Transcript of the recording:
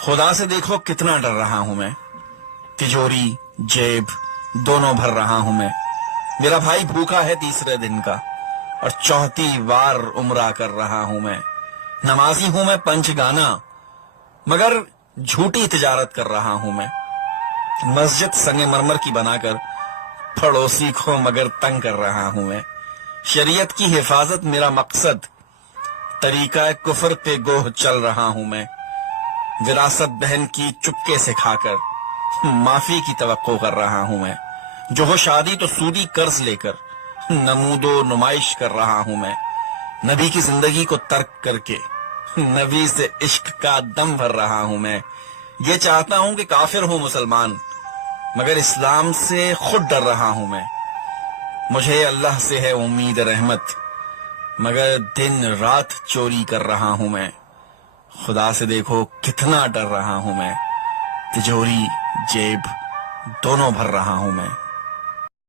खुदा से देखो कितना डर रहा हूं मैं, तिजोरी जेब दोनों भर रहा हूं मैं। मेरा भाई भूखा है तीसरे दिन का और चौथी बार उम्रा कर रहा हूं मैं। नमाजी हूं मैं पंचगाना मगर झूठी तिजारत कर रहा हूं मैं। मस्जिद संगे मरमर की बनाकर पड़ोसी को मगर तंग कर रहा हूं मैं। शरीयत की हिफाजत मेरा मकसद, तरीका कुफर पे गोह चल रहा हूं मैं। विरासत बहन की चुपके से खाकर माफी की तवक्को कर रहा हूं मैं। जो हो शादी तो सूदी कर्ज लेकर नमूदो नुमाइश कर रहा हूं मैं। नबी की जिंदगी को तर्क करके नबी से इश्क का दम भर रहा हूं मैं। ये चाहता हूं कि काफिर हो मुसलमान मगर इस्लाम से खुद डर रहा हूं मैं। मुझे अल्लाह से है उम्मीद रहमत मगर दिन रात चोरी कर रहा हूं मैं। खुदा से देखो कितना डर रहा हूं मैं, तिजोरी जेब दोनों भर रहा हूं मैं।